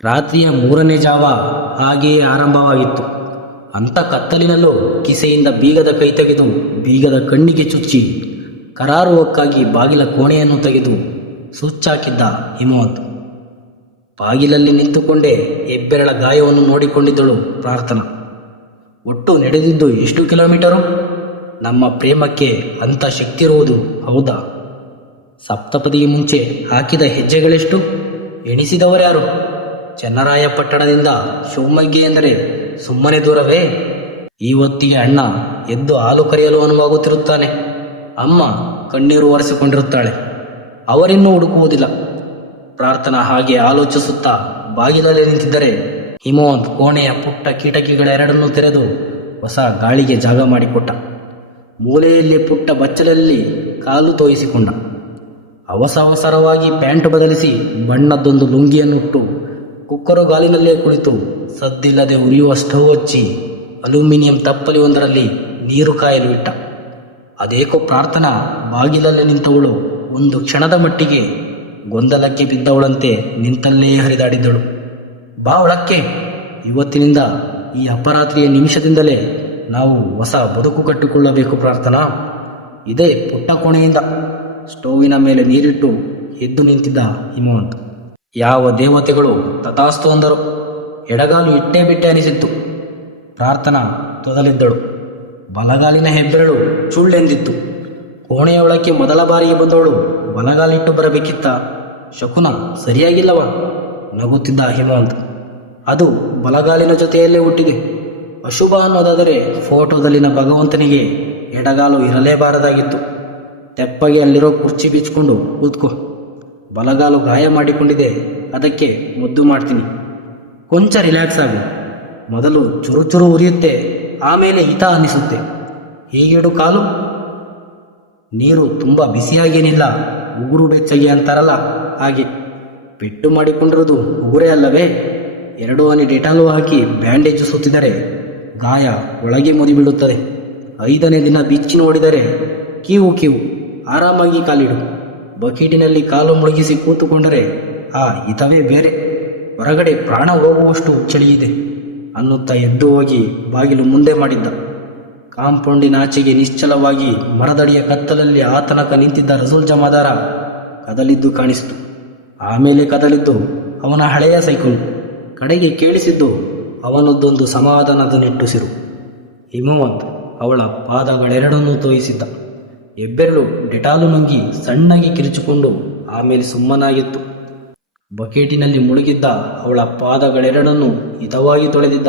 ರಾತ್ರಿಯ 3ನೇ ಜಾವ ಹಾಗೆಯೇ ಆರಂಭವಾಗಿತ್ತು. ಅಂಥ ಕತ್ತಲಿನಲ್ಲೂ ಕಿಸೆಯಿಂದ ಬೀಗದ ಕೈ ತೆಗೆದು ಬೀಗದ ಕಣ್ಣಿಗೆ ಚುಚ್ಚಿ ಕರಾರುವಕ್ಕಾಗಿ ಬಾಗಿಲ ಕೋಣೆಯನ್ನು ತೆಗೆದು ಸುಚ್ಚಾಕಿದ್ದ ಹಿಮವತ್. ಬಾಗಿಲಲ್ಲಿ ನಿಂತುಕೊಂಡೇ ಹೆಬ್ಬೆರಳ ಗಾಯವನ್ನು ನೋಡಿಕೊಂಡಿದ್ದಳು ಪ್ರಾರ್ಥನಾ. ಒಟ್ಟು ನಡೆದಿದ್ದು ಎಷ್ಟು ಕಿಲೋಮೀಟರು? ನಮ್ಮ ಪ್ರೇಮಕ್ಕೆ ಅಂಥ ಶಕ್ತಿಯಿರುವುದು ಹೌದಾ? ಸಪ್ತಪದಿಗೆ ಮುಂಚೆ ಹಾಕಿದ ಹೆಜ್ಜೆಗಳೆಷ್ಟು? ಎಣಿಸಿದವರ್ಯಾರು? ಚನ್ನರಾಯಪಟ್ಟಣದಿಂದ ಶಿವಮೊಗ್ಗ ಎಂದರೆ ಸುಮ್ಮನೆ ದೂರವೇ? ಈ ಹೊತ್ತಿಗೆ ಅಣ್ಣ ಎದ್ದು ಹಾಲು ಕರೆಯಲು ಅನುವಾಗುತ್ತಿರುತ್ತಾನೆ. ಅಮ್ಮ ಕಣ್ಣೀರು ಒರೆಸಿಕೊಂಡಿರುತ್ತಾಳೆ. ಅವರಿನ್ನೂ ಹುಡುಕುವುದಿಲ್ಲ. ಪ್ರಾರ್ಥನಾ ಹಾಗೆ ಆಲೋಚಿಸುತ್ತಾ ಬಾಗಿಲಲ್ಲಿ ನಿಂತಿದ್ದರೆ ಹಿಮವಂತ್ ಕೋಣೆಯ ಪುಟ್ಟ ಕಿಟಕಿಗಳೆರಡನ್ನೂ ತೆರೆದು ಹೊಸ ಗಾಳಿಗೆ ಜಾಗ ಮಾಡಿಕೊಟ್ಟ. ಮೂಲೆಯಲ್ಲಿ ಪುಟ್ಟ ಬಚ್ಚಲಲ್ಲಿ ಕಾಲು ತೋಯಿಸಿಕೊಂಡ. ಅವಸರವಾಗಿ ಪ್ಯಾಂಟು ಬದಲಿಸಿ ಬಣ್ಣದ್ದೊಂದು ಲುಂಗಿಯನ್ನುಟ್ಟು ಕುಕ್ಕರು ಗಾಲಿನಲ್ಲೇ ಕುಳಿತು ಸದ್ದಿಲ್ಲದೆ ಉರಿಯುವ ಸ್ಟವ್ ಹಚ್ಚಿ ಅಲ್ಯೂಮಿನಿಯಂ ತಪ್ಪಲಿ ಒಂದರಲ್ಲಿ ನೀರು ಕಾಯಲು ಇಟ್ಟ. ಅದೇಕೋ ಪ್ರಾರ್ಥನಾ ಬಾಗಿಲಲ್ಲಿ ನಿಂತವಳು ಒಂದು ಕ್ಷಣದ ಮಟ್ಟಿಗೆ ಗೊಂದಲಕ್ಕೆ ಬಿದ್ದವಳಂತೆ ನಿಂತಲ್ಲೇ ಹರಿದಾಡಿದ್ದಳು. ಬಾ ಒಳಕ್ಕೆ. ಇವತ್ತಿನಿಂದ ಈ ಅಪರಾತ್ರಿಯ ನಿಮಿಷದಿಂದಲೇ ನಾವು ಹೊಸ ಬದುಕು ಕಟ್ಟಿಕೊಳ್ಳಬೇಕು ಪ್ರಾರ್ಥನಾ. ಇದೇ ಪುಟ್ಟ ಕೋಣೆಯಿಂದ. ಸ್ಟೋವಿನ ಮೇಲೆ ನೀರಿಟ್ಟು ಎದ್ದು ನಿಂತಿದ್ದ ಹಿಮವಂತ್. ಯಾವ ದೇವತೆಗಳು ತಥಾಸ್ತು ಅಂದರು. ಎಡಗಾಲು ಇಟ್ಟೇ ಬಿಟ್ಟೆ ಅನಿಸಿತ್ತು. ಪ್ರಾರ್ಥನಾ ತೊದಲಿದ್ದಳು. ಬಲಗಾಲಿನ ಹೆಬ್ಬೆರಳು ಚುಳ್ಳೆಂದಿತ್ತು. ಕೋಣೆಯೊಳಕ್ಕೆ ಮೊದಲ ಬಾರಿಗೆ ಬಂದವಳು ಬಲಗಾಲಿಟ್ಟು ಬರಬೇಕಿತ್ತ? ಶಕುನ ಸರಿಯಾಗಿಲ್ಲವ? ನಗುತ್ತಿದ್ದ ಹಿಮವಂತ್. ಅದು ಬಲಗಾಲಿನ ಜೊತೆಯಲ್ಲೇ ಹುಟ್ಟಿದೆ. ಅಶುಭ ಅನ್ನೋದಾದರೆ ಫೋಟೋದಲ್ಲಿನ ಭಗವಂತನಿಗೆ ಎಡಗಾಲು ಇರಲೇಬಾರದಾಗಿತ್ತು. ತೆಪ್ಪಗೆ ಅಲ್ಲಿರೋ ಕುರ್ಚಿ ಬಿಚ್ಕೊಂಡು ಕೂತ್ಕೋ. ಬಲಗಾಲು ಗಾಯ ಮಾಡಿಕೊಂಡಿದೆ, ಅದಕ್ಕೆ ಮುದ್ದು ಮಾಡ್ತೀನಿ. ಕೊಂಚ ರಿಲ್ಯಾಕ್ಸ್ ಆಗು. ಮೊದಲು ಚುರು ಉರಿಯುತ್ತೆ, ಆಮೇಲೆ ಹಿತ ಅನ್ನಿಸುತ್ತೆ. ಹೀಗಿಡು ಕಾಲು. ನೀರು ತುಂಬ ಬಿಸಿಯಾಗೇನಿಲ್ಲ, ಉಗುರು ಬೆಚ್ಚಗೆ ಅಂತಾರಲ್ಲ ಹಾಗೆ. ಪೆಟ್ಟು ಮಾಡಿಕೊಂಡಿರೋದು ಉಗುರೇ ಅಲ್ಲವೇ? 2 ಹನಿ ಡೆಟಾಲು ಹಾಕಿ ಬ್ಯಾಂಡೇಜು ಸುತ್ತಿದರೆ ಗಾಯ ಒಳಗೆ ಮುದಿಬಿಡುತ್ತದೆ. 5ನೇ ದಿನ ಬಿಚ್ಚಿ ನೋಡಿದರೆ ಕೀವು. ಆರಾಮಾಗಿ ಕಾಲಿಡು. ಬಕೀಟಿನಲ್ಲಿ ಕಾಲು ಮುಳುಗಿಸಿ ಕೂತುಕೊಂಡರೆ ಆ ಹಿತವೇ ಬೇರೆ. ಹೊರಗಡೆ ಪ್ರಾಣ ಹೋಗುವಷ್ಟು ಚಳಿಯಿದೆ ಅನ್ನುತ್ತಾ ಎದ್ದು ಹೋಗಿ ಬಾಗಿಲು ಮುಂದೆ ಮಾಡಿದ್ದ. ಕಾಂಪೌಂಡಿನಾಚೆಗೆ ನಿಶ್ಚಲವಾಗಿ ಮರದಡಿಯ ಕತ್ತಲಲ್ಲಿ ಆತನಕ ನಿಂತಿದ್ದ ರಸೂಲ್ ಜಮಾದಾರ ಕದಲಿದ್ದು ಕಾಣಿಸಿತು. ಆಮೇಲೆ ಕದಲಿದ್ದು ಅವನ ಹಳೆಯ ಸೈಕಲ್. ಕಡೆಗೆ ಕೇಳಿಸಿದ್ದು ಅವನದ್ದೊಂದು ಸಮಾಧಾನದ ನಿಟ್ಟುಸಿರು. ಹಿಮವಂತ್ ಅವಳ ಪಾದಗಳೆರಡನ್ನೂ ತೋಯಿಸಿದ್ದ. ಹೆಬ್ಬೆರಳು ಡೆಟಾಲು ನುಂಗಿ ಸಣ್ಣಗೆ ಕಿರಿಚಿಕೊಂಡು ಆಮೇಲೆ ಸುಮ್ಮನಾಗಿತ್ತು. ಬಕೆಟಿನಲ್ಲಿ ಮುಳುಗಿದ್ದ ಅವಳ ಪಾದಗಳೆರಡನ್ನೂ ಹಿತವಾಗಿ ತೊಳೆದಿದ್ದ.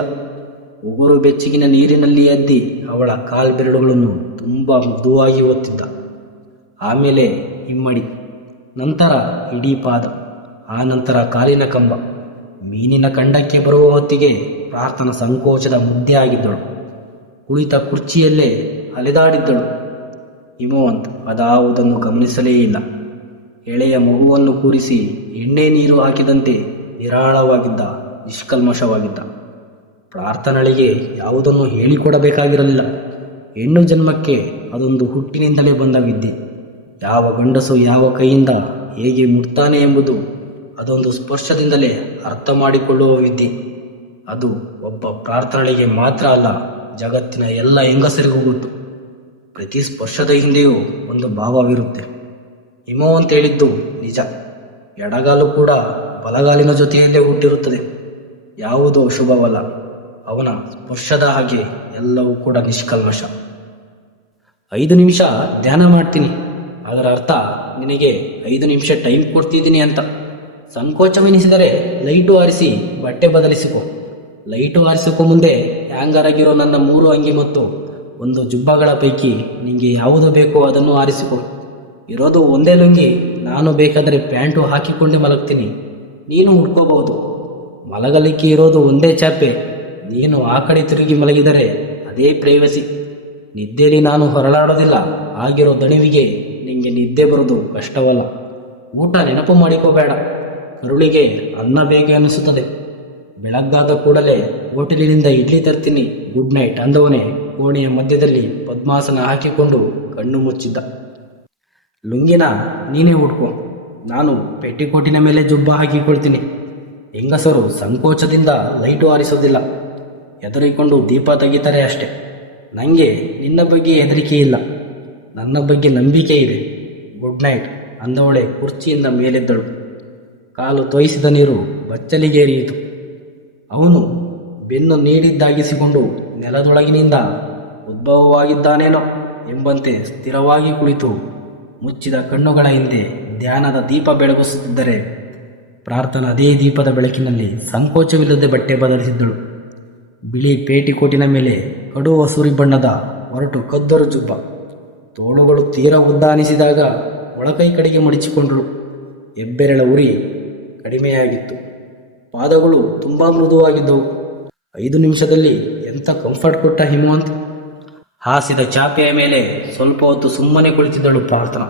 ಉಗುರು ಬೆಚ್ಚಗಿನ ನೀರಿನಲ್ಲಿ ಎದ್ದಿ ಅವಳ ಕಾಲ್ಬೆರಳುಗಳನ್ನು ತುಂಬ ಮೃದುವಾಗಿ ಒತ್ತಿದ್ದ. ಆಮೇಲೆ ಹಿಮ್ಮಡಿ, ನಂತರ ಇಡೀ ಪಾದ, ಆ ನಂತರ ಕಾಲಿನ ಕಂಬ. ಮೀನಿನ ಕಂಡಕ್ಕೆ ಬರುವ ಹೊತ್ತಿಗೆ ಪ್ರಾರ್ಥನಾ ಸಂಕೋಚದ ಮುದ್ದೆ ಆಗಿದ್ದಳು. ಕುಳಿತ ಕುರ್ಚಿಯಲ್ಲೇ ಅಲೆದಾಡಿದ್ದಳು. ಹಿಮವಂತ್ ಅದಾವುದನ್ನು ಗಮನಿಸಲೇ ಇಲ್ಲ. ಎಳೆಯ ಮಗುವನ್ನು ಕೂರಿಸಿ ಎಣ್ಣೆ ನೀರು ಹಾಕಿದಂತೆ ನಿರಾಳವಾಗಿದ್ದ, ನಿಷ್ಕಲ್ಮಶವಾಗಿದ್ದ. ಪ್ರಾರ್ಥನಳಿಗೆ ಯಾವುದನ್ನು ಹೇಳಿಕೊಡಬೇಕಾಗಿರಲಿಲ್ಲ. ಹೆಣ್ಣು ಜನ್ಮಕ್ಕೆ ಅದೊಂದು ಹುಟ್ಟಿನಿಂದಲೇ ಬಂದ ವಿದ್ಯೆ. ಯಾವ ಗಂಡಸು ಯಾವ ಕೈಯಿಂದ ಹೇಗೆ ಮುಟ್ತಾನೆ ಎಂಬುದು ಅದೊಂದು ಸ್ಪರ್ಶದಿಂದಲೇ ಅರ್ಥ ಮಾಡಿಕೊಳ್ಳುವ ವಿದ್ಯೆ. ಅದು ಒಬ್ಬ ಪ್ರಾರ್ಥನಳಿಗೆ ಮಾತ್ರ ಅಲ್ಲ, ಜಗತ್ತಿನ ಎಲ್ಲ ಹೆಂಗಸರಿಗೂ ಗೊತ್ತು. ಪ್ರತಿ ಸ್ಪರ್ಶದ ಹಿಂದೆಯೂ ಒಂದು ಭಾವವಿರುತ್ತೆ. ಹಿಮವಂತ್ ಹೇಳಿದ್ದು ನಿಜ. ಎಡಗಾಲು ಕೂಡ ಬಲಗಾಲಿನ ಜೊತೆಯಲ್ಲೇ ಹುಟ್ಟಿರುತ್ತದೆ. ಯಾವುದೋ ಶುಭವಲ್ಲ. ಅವನ ಸ್ಪರ್ಶದ ಹಾಗೆ ಎಲ್ಲವೂ ಕೂಡ ನಿಷ್ಕಲ್ಮಶ. 5 ನಿಮಿಷ ಧ್ಯಾನ ಮಾಡ್ತೀನಿ, ಅದರ ಅರ್ಥ ನಿನಗೆ 5 ನಿಮಿಷ ಟೈಮ್ ಕೊಡ್ತಿದ್ದೀನಿ ಅಂತ. ಸಂಕೋಚವೆನಿಸಿದರೆ ಲೈಟು ಆರಿಸಿ ಬಟ್ಟೆ ಬದಲಿಸಿಕೊ. ಲೈಟು ಆರಿಸಿಕೊ ಮುಂದೆ ಹ್ಯಾಂಗರ್ ಆಗಿರೋ ನನ್ನ 3 ಅಂಗಿ ಮತ್ತು 1 ಜುಬ್ಬಗಳ ಪೈಕಿ ನಿನಗೆ ಯಾವುದು ಬೇಕೋ ಅದನ್ನು ಆರಿಸಿಕೊ. ಇರೋದು ಒಂದೇ ಲುಂಗಿ. ನಾನು ಬೇಕಾದರೆ ಪ್ಯಾಂಟು ಹಾಕಿಕೊಂಡೇ ಮಲಗ್ತೀನಿ, ನೀನು ಉಟ್ಕೋಬಹುದು. ಮಲಗಲಿಕ್ಕೆ ಇರೋದು ಒಂದೇ ಚಾಪೆ. ನೀನು ಆ ಕಡೆ ತಿರುಗಿ ಮಲಗಿದರೆ ಅದೇ ಪ್ರೈವಸಿ. ನಿದ್ದೆಯಲ್ಲಿ ನಾನು ಹೊರಳಾಡೋದಿಲ್ಲ. ಆಗಿರೋ ದಣಿವಿಗೆ ನಿನಗೆ ನಿದ್ದೆ ಬರೋದು ಕಷ್ಟವಲ್ಲ. ಊಟ ನೆನಪು ಮಾಡಿಕೋಬೇಡ. ಕರುಳಿಗೆ ಅನ್ನ ಬೇಗ ಅನಿಸುತ್ತದೆ. ಬೆಳಗ್ಗಾದ ಕೂಡಲೇ ಹೋಟೆಲಿನಿಂದ ಇಡ್ಲಿ ತರ್ತೀನಿ, ಗುಡ್ ನೈಟ್ ಅಂದವನೇ ಕೋಣೆಯ ಮಧ್ಯದಲ್ಲಿ ಪದ್ಮಾಸನ ಹಾಕಿಕೊಂಡು ಕಣ್ಣು ಮುಚ್ಚಿದ್ದ. ಲುಂಗಿನ ನೀನೇ ಉಟ್ಕೋ, ನಾನು ಪೆಟ್ಟಿಕೋಟಿನ ಮೇಲೆ ಜುಬ್ಬ ಹಾಕಿಕೊಳ್ತೀನಿ. ಹೆಂಗಸರು ಸಂಕೋಚದಿಂದ ಲೈಟು ಆರಿಸೋದಿಲ್ಲ, ಹೆದರಿಕೊಂಡು ದೀಪ ತೆಗಿತಾರೆ ಅಷ್ಟೆ. ನನಗೆ ನಿನ್ನ ಬಗ್ಗೆ ಹೆದರಿಕೆ ಇಲ್ಲ, ನನ್ನ ಬಗ್ಗೆ ನಂಬಿಕೆ ಇದೆ. Good night ಅಂದವಳೆ ಕುರ್ಚಿಯಿಂದ ಮೇಲೆದ್ದಳು. ಕಾಲು ತೋಯಿಸಿದ ನೀರು ಬಚ್ಚಲಿಗೇರಿಯಿತು. ಅವನು ಬೆನ್ನು ನೀಡಿದ್ದಾಗಿಸಿಕೊಂಡು ನೆಲದೊಳಗಿನಿಂದ ಉದ್ಭವವಾಗಿದ್ದಾನೇನೋ ಎಂಬಂತೆ ಸ್ಥಿರವಾಗಿ ಕುಳಿತು ಮುಚ್ಚಿದ ಕಣ್ಣುಗಳ ಹಿಂದೆ ಧ್ಯಾನದ ದೀಪ ಬೆಳಗಿಸುತ್ತಿದ್ದರೆ ಪ್ರಾರ್ಥನಾ ಅದೇ ದೀಪದ ಬೆಳಕಿನಲ್ಲಿ ಸಂಕೋಚವಿಲ್ಲದೆ ಬಟ್ಟೆ ಬದಲಿಸಿದ್ದಳು. ಬಿಳಿ ಪೇಟಿಕೋಟಿನ ಮೇಲೆ ಕಡು ಹಸುರಿ ಬಣ್ಣದ ಹೊರಟು ಕದ್ದರು ಜುಬ್ಬ. ತೋಳುಗಳು ತೀರ ಉದ್ದ ಅನಿಸಿದಾಗ ಒಳಕೈ ಕಡೆಗೆ ಮಡಿಚಿಕೊಂಡಳು. ಹೆಬ್ಬೆರಳ ಉರಿ ಕಡಿಮೆಯಾಗಿತ್ತು. ಪಾದಗಳು ತುಂಬ ಮೃದುವಾಗಿದ್ದವು. 5 ನಿಮಿಷದಲ್ಲಿ ಎಂಥ ಕಂಫರ್ಟ್ ಕೊಟ್ಟ ಹಿಮವಂತ್. ಹಾಸಿದ ಚಾಪೆಯ ಮೇಲೆ ಸ್ವಲ್ಪ ಹೊತ್ತು ಸುಮ್ಮನೆ ಕುಳಿತಿದ್ದಳು ಪ್ರಾರ್ಥನಾ.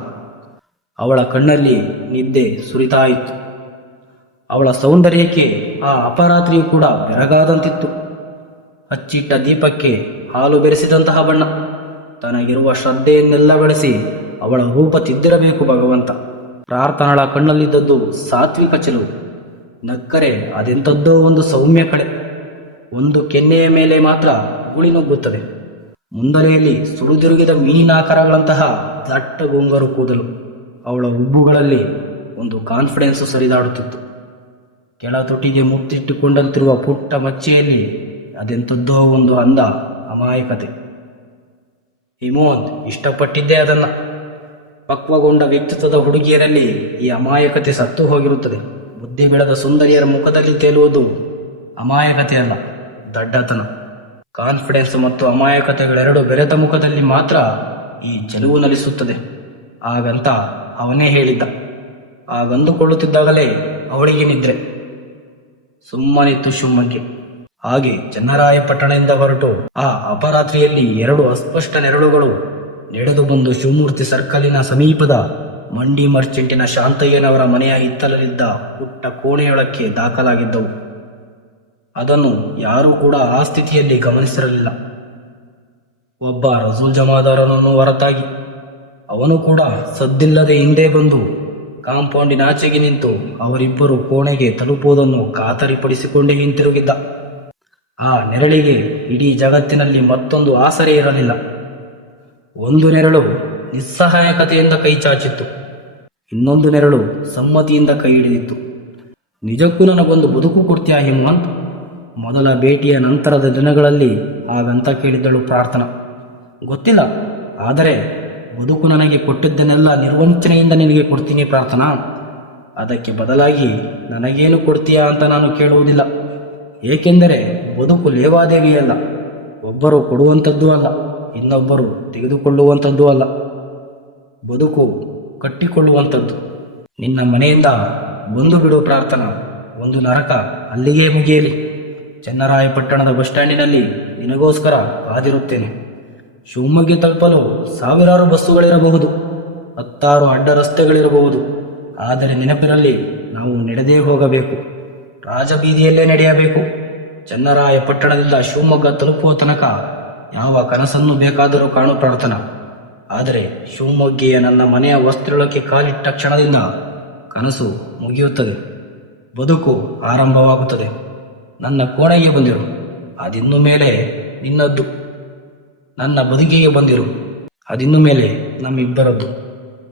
ಅವಳ ಕಣ್ಣಲ್ಲಿ ನಿದ್ದೆ ಸುರಿತಾಯಿತ್ತು. ಅವಳ ಸೌಂದರ್ಯಕ್ಕೆ ಆ ಅಪರಾತ್ರಿಯೂ ಕೂಡ ಬೆರಗಾದಂತಿತ್ತು. ಹಚ್ಚಿಟ್ಟ ದೀಪಕ್ಕೆ ಹಾಲು ಬೆರೆಸಿದಂತಹ ಬಣ್ಣ. ತನಗಿರುವ ಶ್ರದ್ಧೆಯನ್ನೆಲ್ಲ ಬಳಸಿ ಅವಳ ರೂಪ ತಿದ್ದಿರಬೇಕು ಭಗವಂತ. ಪ್ರಾರ್ಥನಳ ಕಣ್ಣಲ್ಲಿದ್ದದ್ದು ಸಾತ್ವಿಕ ಚೆಲುವು. ನಕ್ಕರೆ ಅದೆಂಥದ್ದೋ ಒಂದು ಸೌಮ್ಯ ಕಳೆ. ಒಂದು ಕೆನ್ನೆಯ ಮೇಲೆ ಮಾತ್ರ ಗುಳಿ ನುಗ್ಗುತ್ತದೆ. ಮುಂದಲೆಯಲ್ಲಿ ಸುಡುದಿರುಗಿದ ಮೀನಾಕಾರಗಳಂತಹ ದಟ್ಟ ಗೊಂಗರು ಕೂದಲು. ಅವಳ ಉಬ್ಬುಗಳಲ್ಲಿ ಒಂದು ಕಾನ್ಫಿಡೆನ್ಸು ಸರಿದಾಡುತ್ತಿತ್ತು. ಕೆಳ ತುಟಿಗೆ ಮುತ್ತಿಟ್ಟುಕೊಂಡಂತಿರುವ ಪುಟ್ಟ ಮಚ್ಚೆಯಲ್ಲಿ ಅದೆಂಥದ್ದೋ ಒಂದು ಅಂದ, ಅಮಾಯಕತೆ. ಹಿಮೋಂತ್ ಇಷ್ಟಪಟ್ಟಿದ್ದೇ ಅದನ್ನು. ಪಕ್ವಗೊಂಡ ವ್ಯಕ್ತಿತ್ವದ ಹುಡುಗಿಯರಲ್ಲಿ ಈ ಅಮಾಯಕತೆ ಸತ್ತು ಹೋಗಿರುತ್ತದೆ. ಬುದ್ಧಿ ಬೆಳೆದ ಸುಂದರಿಯರ ಮುಖದಲ್ಲಿ ತೇಲುವುದು ಅಮಾಯಕತೆ ಅಲ್ಲ, ದಡ್ಡತನ. ಕಾನ್ಫಿಡೆನ್ಸ್ ಮತ್ತು ಅಮಾಯಕತೆಗಳೆರಡು ಬೆರೆತ ಮುಖದಲ್ಲಿ ಮಾತ್ರ ಈ ಚೆಲುವು ನಲಿಸುತ್ತದೆ. ಹಾಗಂತ ಅವನೇ ಹೇಳಿದ್ದ. ಹಾಗಂದುಕೊಳ್ಳುತ್ತಿದ್ದಾಗಲೇ ಅವಳಿಗೆ ನಿದ್ರೆ. ಸುಮ್ಮನಿತ್ತು ಶಿವಮೊಗ್ಗ. ಹಾಗೆ ಚನ್ನರಾಯಪಟ್ಟಣದಿಂದ ಹೊರಟು ಆ ಅಪರಾತ್ರಿಯಲ್ಲಿ 2 ಅಸ್ಪಷ್ಟ ನೆರಳುಗಳು ನಡೆದು ಬಂದು ಶಿವಮೂರ್ತಿ ಸರ್ಕಲಿನ ಸಮೀಪದ ಮಂಡಿ ಮರ್ಚೆಂಟಿನ ಶಾಂತಯ್ಯನವರ ಮನೆಯ ಹಿತ್ತಲಲ್ಲಿದ್ದ ಪುಟ್ಟ ಕೋಣೆಯೊಳಕ್ಕೆ ದಾಖಲಾಗಿದ್ದವು. ಅದನ್ನು ಯಾರೂ ಕೂಡ ಆ ಸ್ಥಿತಿಯಲ್ಲಿ ಗಮನಿಸಿರಲಿಲ್ಲ. ಒಬ್ಬ ರಸೂಲ್ ಜಮಾದಾರನನ್ನು ಹೊರತಾಗಿ ಅವನು ಕೂಡ ಸದ್ದಿಲ್ಲದೆ ಹಿಂದೆ ಬಂದು ಕಾಂಪೌಂಡಿನಾಚೆಗೆ ನಿಂತು ಅವರಿಬ್ಬರು ಕೋಣೆಗೆ ತಲುಪುವುದನ್ನು ಖಾತರಿಪಡಿಸಿಕೊಂಡೇ ಹಿಂತಿರುಗಿದ್ದ. ಆ ನೆರಳಿಗೆ ಇಡೀ ಜಗತ್ತಿನಲ್ಲಿ ಮತ್ತೊಂದು ಆಸರೆ ಇರಲಿಲ್ಲ. ಒಂದು ನೆರಳು ನಿಸ್ಸಹಾಯಕತೆಯಿಂದ ಕೈ ಚಾಚಿತ್ತು, ಇನ್ನೊಂದು ನೆರಳು ಸಮ್ಮತಿಯಿಂದ ಕೈ ಹಿಡಿದಿತ್ತು. ನಿಜಕ್ಕೂ ನನಗೊಂದು ಬದುಕು ಕೊಡ್ತೀಯಾ ಹಿಮವಂತ್? ಮೊದಲ ಭೇಟಿಯ ನಂತರದ ದಿನಗಳಲ್ಲಿ ಹಾಗಂತ ಕೇಳಿದ್ದಳು ಪ್ರಾರ್ಥನಾ. ಗೊತ್ತಿಲ್ಲ, ಆದರೆ ಬದುಕು ನನಗೆ ಕೊಟ್ಟಿದ್ದನ್ನೆಲ್ಲ ನಿರ್ವಂಚನೆಯಿಂದ ನಿನಗೆ ಕೊಡ್ತೀನಿ ಪ್ರಾರ್ಥನಾ. ಅದಕ್ಕೆ ಬದಲಾಗಿ ನನಗೇನು ಕೊಡ್ತೀಯಾ ಅಂತ ನಾನು ಕೇಳುವುದಿಲ್ಲ. ಏಕೆಂದರೆ ಬದುಕು ಲೇವಾದೇವಿಯಲ್ಲ. ಒಬ್ಬರು ಕೊಡುವಂಥದ್ದು ಅಲ್ಲ, ಇನ್ನೊಬ್ಬರು ತೆಗೆದುಕೊಳ್ಳುವಂಥದ್ದು ಅಲ್ಲ. ಬದುಕು ಕಟ್ಟಿಕೊಳ್ಳುವಂಥದ್ದು. ನಿನ್ನ ಮನೆಯಿಂದ ಬಂದು ಬಿಡು ಪ್ರಾರ್ಥನಾ. ಒಂದು ನರಕ ಅಲ್ಲಿಗೇ ಮುಗಿಯಲಿ. ಚನ್ನರಾಯಪಟ್ಟಣದ ಬಸ್ ಸ್ಟ್ಯಾಂಡಿನಲ್ಲಿ ನಿನಗೋಸ್ಕರ ಕಾದಿರುತ್ತೇನೆ. ಶಿವಮೊಗ್ಗ ತಲುಪಲು 1000 ಬಸ್ಸುಗಳಿರಬಹುದು, 10 ಅಡ್ಡ ರಸ್ತೆಗಳಿರಬಹುದು. ಆದರೆ ನೆನಪಿನಲ್ಲಿ ನಾವು ನಡೆದೇ ಹೋಗಬೇಕು. ರಾಜಬೀದಿಯಲ್ಲೇ ನಡೆಯಬೇಕು. ಚನ್ನರಾಯಪಟ್ಟಣದಿಂದ ಶಿವಮೊಗ್ಗ ತಲುಪುವ ತನಕ ಯಾವ ಕನಸನ್ನು ಬೇಕಾದರೂ ಕಾಣು ಪ್ರಾರ್ಥನಾ. ಆದರೆ ಶಿವಮೊಗ್ಗೆಯ ನನ್ನ ಮನೆಯ ವಸ್ತ್ರೊಳಕ್ಕೆ ಕಾಲಿಟ್ಟ ಕ್ಷಣದಿಂದ ಕನಸು ಮುಗಿಯುತ್ತದೆ, ಬದುಕು ಆರಂಭವಾಗುತ್ತದೆ. ನನ್ನ ಕೋಣೆಗೆ ಬಂದಿರು, ಅದಿನ್ನು ಮೇಲೆ ನಿನ್ನದ್ದು. ನನ್ನ ಬದುಕಿಗೆ ಬಂದಿರು, ಅದಿನ್ನು ಮೇಲೆ ನಮ್ಮಿಬ್ಬರದ್ದು.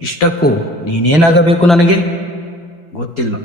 ಇಷ್ಟಕ್ಕೂ ನೀನೇನಾಗಬೇಕು ನನಗೆ ಗೊತ್ತಿಲ್ಲ.